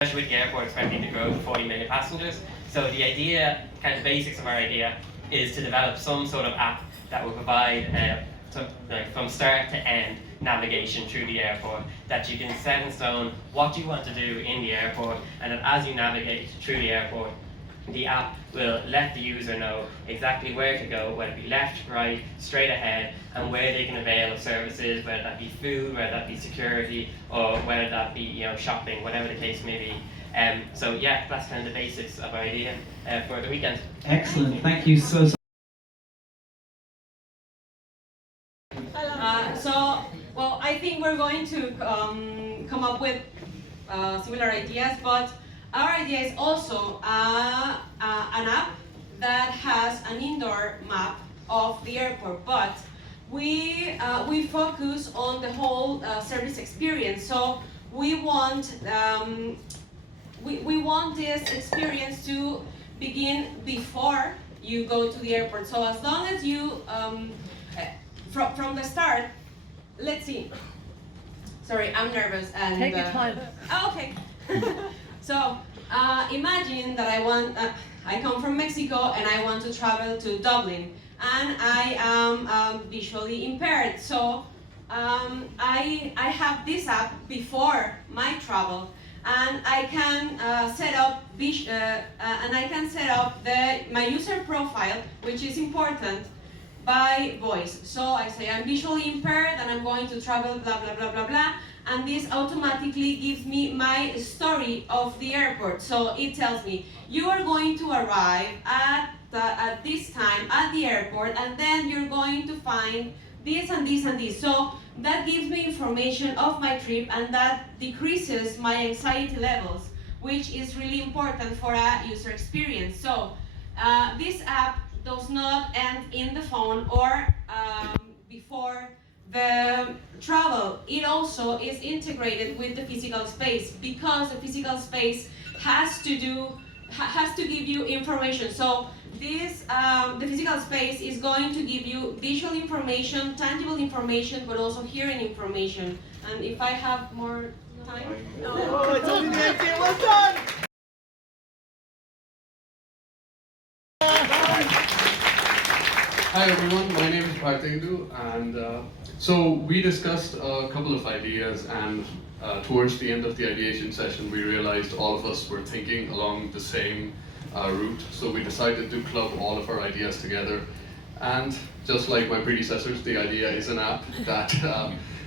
especially with the airport expecting to grow to 40 million passengers. So the idea, kind of basics of our idea, is to develop some sort of app that will provide from start to end navigation through the airport, that you can set in stone what you want to do in the airport, and that as you navigate through the airport, the app will let the user know exactly where to go, whether it be left, right, straight ahead, and where they can avail of services, whether that be food, whether that be security, or whether that be shopping, whatever the case may be. So yeah, that's kind of the basics of our idea for the weekend. Excellent, thank you so. Well, I think we're going to come up with similar ideas, but our idea is also an app that has an indoor map of the airport, but we focus on the whole service experience. So we want we want this experience to begin before you go to the airport. So as long as you from the start, let's see. Sorry, I'm nervous and take your time. Oh, okay. So imagine that I come from Mexico and I want to travel to Dublin, and I am visually impaired. So I have this app before my travel, and I can set up my user profile, which is important, by voice. So I say I'm visually impaired and I'm going to travel blah blah blah blah blah, and this automatically gives me my story of the airport. So it tells me you are going to arrive at this time at the airport, and then you're going to find this and this and this. So that gives me information of my trip, and that decreases my anxiety levels, which is really important for a user experience. So this app does not end in the phone or before the travel. It also is integrated with the physical space, because the physical space has to give you information. So this the physical space is going to give you visual information, tangible information, but also hearing information. And if I have more time, oh, it's only the idea. Well done. Hi everyone, my name is Parthendu, and so we discussed a couple of ideas, and towards the end of the ideation session we realized all of us were thinking along the same route, so we decided to club all of our ideas together. And just like my predecessors, the idea is an app that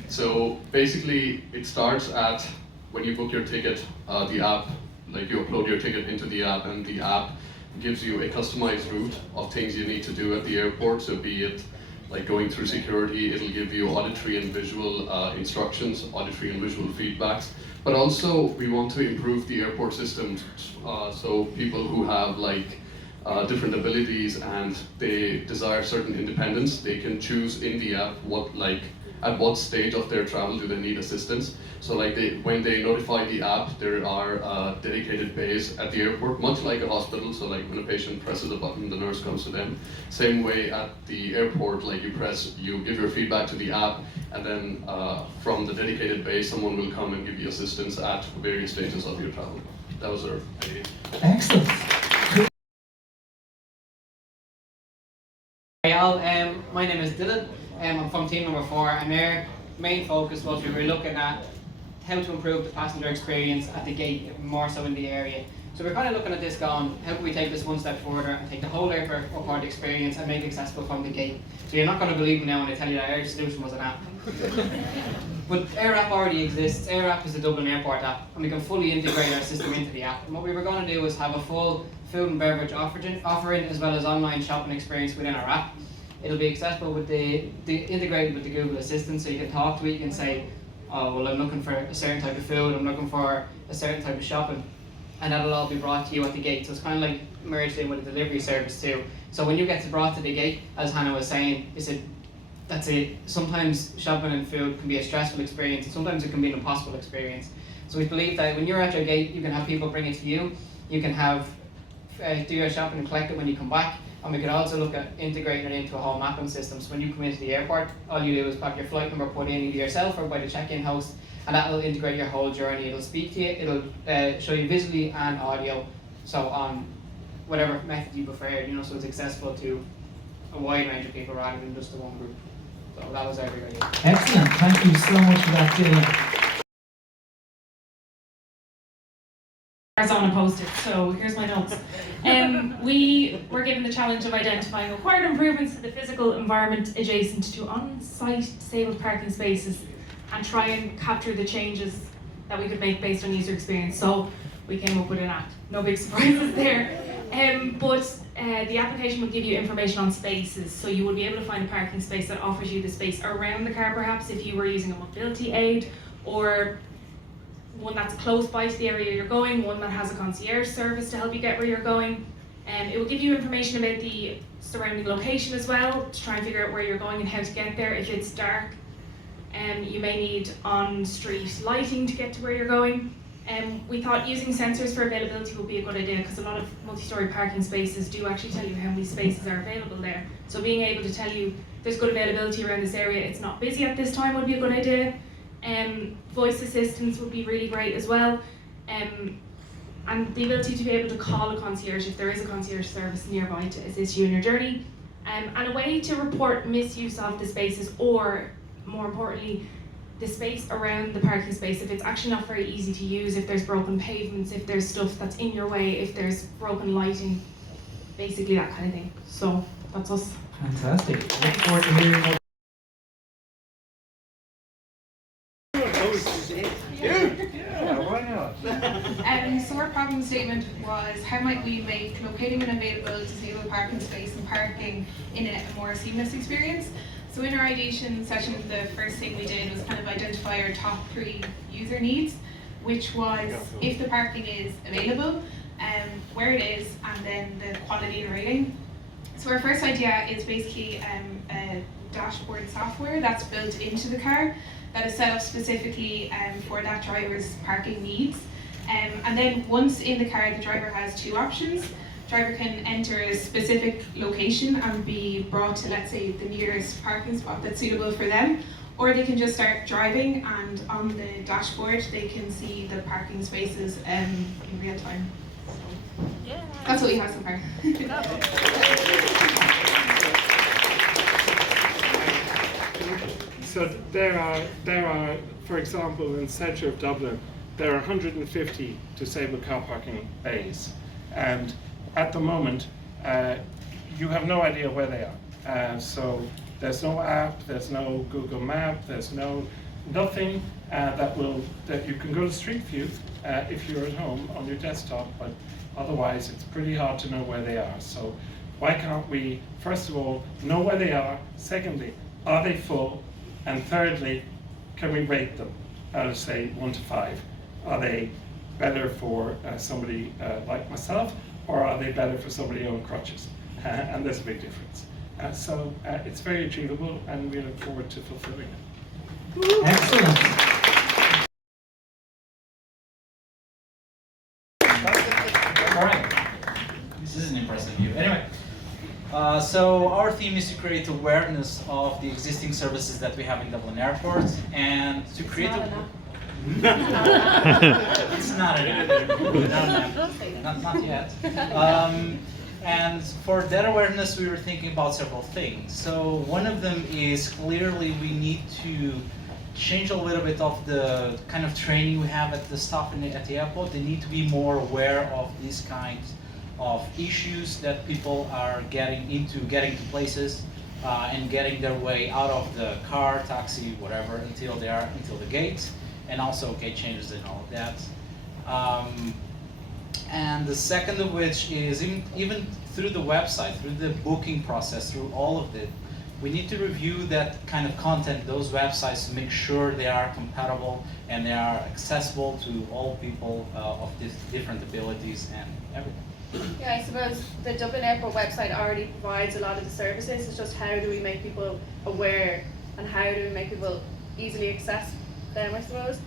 so basically it starts at when you book your ticket, the app, like you upload your ticket into the app, and the app gives you a customized route of things you need to do at the airport. So be it like going through security, it'll give you auditory and visual instructions, auditory and visual feedbacks. But also we want to improve the airport systems, so people who have like different abilities and they desire certain independence, they can choose in the app at what stage of their travel do they need assistance. So like when they notify the app, there are dedicated bays at the airport, much like a hospital. So like when a patient presses a button, the nurse comes to them. Same way at the airport, like you give your feedback to the app, and then from the dedicated bay, someone will come and give you assistance at various stages of your travel. That was our idea. Excellent. Hi all, my name is Dylan. I'm from team number 4, and our main focus was we were looking at how to improve the passenger experience at the gate, more so in the area. So we're kind of looking at this going, how can we take this one step further and take the whole airport experience and make it accessible from the gate. So you're not going to believe me now when I tell you that our solution was an app. But our app already exists. Our app is the Dublin Airport app, and we can fully integrate our system into the app. And what we were going to do is have a full food and beverage offering as well as online shopping experience within our app. It'll be accessible with the integrated with the Google Assistant, so you can talk to it, you can say, oh well, I'm looking for a certain type of food, I'm looking for a certain type of shopping, and that'll all be brought to you at the gate. So it's kind of like merged in with a delivery service too. So when you get brought to the gate, as Hannah was saying, that's it. Sometimes shopping and food can be a stressful experience, and sometimes it can be an impossible experience. So we believe that when you're at your gate, you can have people bring it to you, you can have do your shopping and collect it when you come back. And we could also look at integrating it into a whole mapping system. So when you come into the airport, all you do is pop your flight number, put in either yourself or by the check-in host, and that will integrate your whole journey. It'll speak to you, it'll show you visually and audio, so on whatever method you prefer, so it's accessible to a wide range of people rather than just the one group. So that was our big idea. Excellent. Thank you so much for that, Dylan. On a post-it, so here's my notes. We were given the challenge of identifying required improvements to the physical environment adjacent to on-site disabled parking spaces and try and capture the changes that we could make based on user experience. So we came up with an app. No big surprises there. But the application would give you information on spaces, so you would be able to find a parking space that offers you the space around the car, perhaps if you were using a mobility aid, or one that's close by to the area you're going, one that has a concierge service to help you get where you're going. It will give you information about the surrounding location as well, to try and figure out where you're going and how to get there. If it's dark, you may need on-street lighting to get to where you're going. We thought using sensors for availability would be a good idea, because a lot of multi-storey parking spaces do actually tell you how many spaces are available there. So being able to tell you there's good availability around this area, it's not busy at this time, would be a good idea. Voice assistance would be really great as well, and the ability to be able to call a concierge if there is a concierge service nearby to assist you in your journey, and a way to report misuse of the spaces, or more importantly, the space around the parking space. If it's actually not very easy to use, if there's broken pavements, if there's stuff that's in your way, if there's broken lighting, basically that kind of thing. So that's us. Fantastic. Look forward to hearing more. So our problem statement was, how might we make locating an available disabled parking space and parking in a more seamless experience? So in our ideation session, the first thing we did was kind of identify our top 3 user needs, which was if the parking is available, where it is, and then the quality and rating. So our first idea is basically a dashboard software that's built into the car that is set up specifically for that driver's parking needs. And then once in the car, the driver has 2 options. Driver can enter a specific location and be brought to, let's say, the nearest parking spot that's suitable for them, or they can just start driving, and on the dashboard they can see the parking spaces in real time. So that's what we have so far. So there are, for example, in the centre of Dublin, there are 150 disabled car parking bays, and at the moment, you have no idea where they are. So there's no app, there's no Google Map, there's nothing that you can go to Street View if you're at home on your desktop, but otherwise it's pretty hard to know where they are. So why can't we, first of all, know where they are? Secondly, are they full? And thirdly, can we rate them out of, say, 1 to 5? Are they better for somebody like myself, or are they better for somebody on crutches? And there's a big difference. So it's very achievable, and we look forward to fulfilling it. Excellent. All right. This is an impressive view. Anyway, so our theme is to create awareness of the existing services that we have in Dublin Airport, and to create it's not not yet. And for that awareness, we were thinking about several things. So one of them is clearly we need to change a little bit of the kind of training we have at the staff at the airport. They need to be more aware of these kinds of issues that people are getting to places and getting their way out of the car, taxi, whatever, until the gate, and also gate changes and all of that. And the second of which is even through the website, through the booking process, through all of it, we need to review that kind of content, those websites, to make sure they are compatible and they are accessible to all people of different abilities and everything. Yeah, I suppose the Dublin Airport website already provides a lot of the services. It's just how do we make people aware, and how do we make people easily access them, I suppose.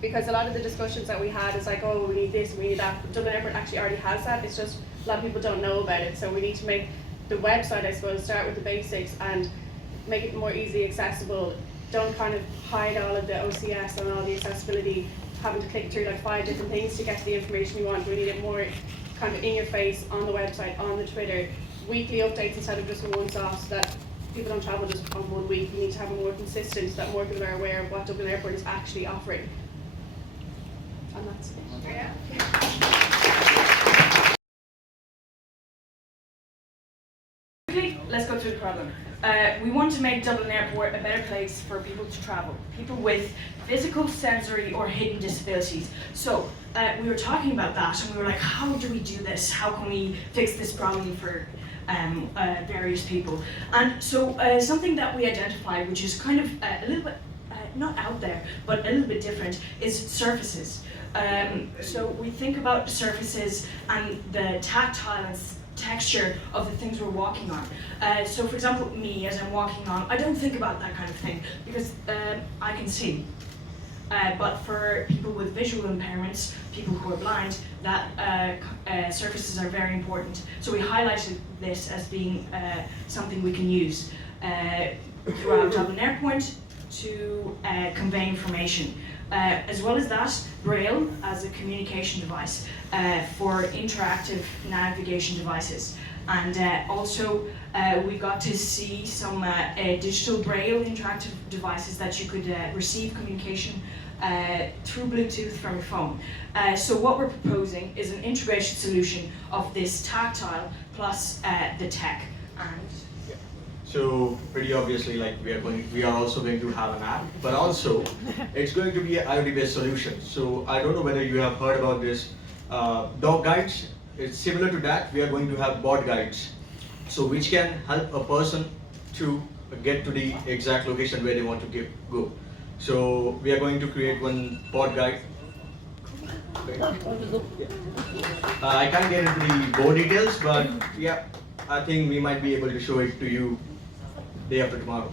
Because a lot of the discussions that we had is like, oh, we need this, we need that. But Dublin Airport actually already has that. It's just a lot of people don't know about it. So we need to make the website, I suppose, start with the basics and make it more easily accessible don't kind of hide all of the OCS and all the accessibility, having to click through like 5 different things to get to the information we want. We need it more kind of in your face, on the website, on the Twitter, weekly updates instead of just once off, so that people don't travel just on 1 week. We need to have a more consistent, so that more people are aware of what Dublin Airport is actually offering. And that's it. Let's go through the problem. We want to make Dublin Airport a better place for people to travel, people with physical, sensory or hidden disabilities. So we were talking about that and we were like, how do we do this? How can we fix this problem for various people? And so something that we identified, which is kind of a little bit, not out there, but a little bit different, is surfaces. So we think about surfaces and the tactile and texture of the things we're walking on. So for example, me, as I'm walking on, I don't think about that kind of thing because I can see. But for people with visual impairments, people who are blind, that surfaces are very important. So we highlighted this as being something we can use throughout Dublin Airport to convey information. As well as that, Braille as a communication device for interactive navigation devices. And also we got to see some digital Braille interactive devices that you could receive communication through Bluetooth from your phone. So what we're proposing is an integrated solution of this tactile plus the tech. And So pretty obviously, like we are also going to have an app, but also it's going to be an IoT-based solution. So I don't know whether you have heard about this dog guides. It's similar to that. We are going to have bot guides, so which can help a person to get to the exact location where they want to go. So we are going to create one bot guide. I can't get into the more details, but yeah, I think we might be able to show it to you day after tomorrow.